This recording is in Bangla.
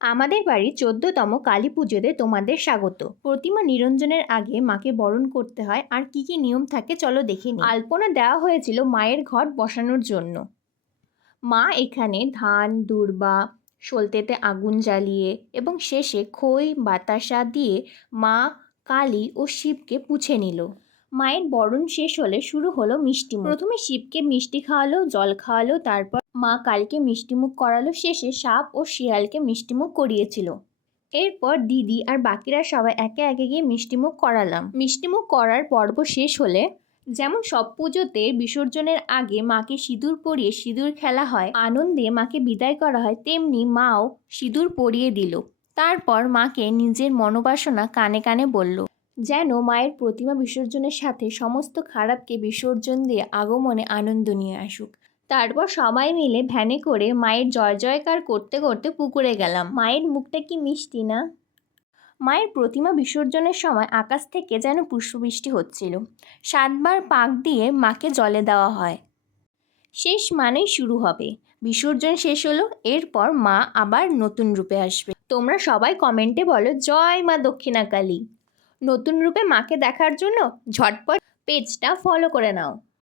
আমাদের বাড়ির 14তম কালী পুজোতে তোমাদের স্বাগত। প্রতিমা নিরঞ্জনের আগে মাকে বরণ করতে হয়, আর কি কি নিয়ম থাকে চলো দেখে নিই। আলপনা দেওয়া হয়েছিল মায়ের ঘট বসানোর জন্য। মা এখানে ধান, দূর্বা, সলতেতে আগুন জ্বালিয়ে এবং শেষে খই বাতাসা দিয়ে মা কালী ও শিবকে পুছে নিল। মায়ের বরণ শেষ হলে শুরু হলো মিষ্টিমুখ। প্রথমে শিবকে মিষ্টি খাওয়ালো, জল খাওয়ালো, তারপর মা কালীকে মিষ্টিমুখ করালো, শেষে সাপ ও শিয়ালকে মিষ্টিমুখ করিয়েছিল। এরপর দিদি আর বাকিরা সবাই একে একে গিয়ে মিষ্টিমুখ করালাম। মিষ্টিমুখ করার পর্ব শেষ হলে যেমন সব পুজোতে বিসর্জনের আগে মাকে সিঁদুর পরিয়ে সিঁদুর খেলা হয়, আনন্দে মাকে বিদায় করা হয়, তেমনি মাও সিঁদুর পরিয়ে দিল। তারপর মাকে নিজের মনোবাসনা কানে কানে বলল, যেন মায়ের প্রতিমা বিসর্জনের সাথে সমস্ত খারাপকে বিসর্জন দিয়ে আগমনে আনন্দ নিয়ে আসুক। তারপর সবাই মিলে ভ্যানে করে মায়ের জয় জয়কার করতে করতে পুকুরে গেলাম। মায়ের মুখটা কি মিষ্টি না! মায়ের প্রতিমা বিসর্জনের সময় আকাশ থেকে যেন পুষ্পবৃষ্টি হচ্ছিল। 7 বার পাক দিয়ে মাকে জলে দেওয়া হয়। শেষ মানেই শুরু হবে। বিসর্জন শেষ হলো, এরপর মা আবার নতুন রূপে আসবে। তোমরা সবাই কমেন্টে বলো জয় মা দক্ষিণাকালী। নতুন রূপে মাকে দেখার জন্য ঝটপট পেজটা ফলো করে নাও।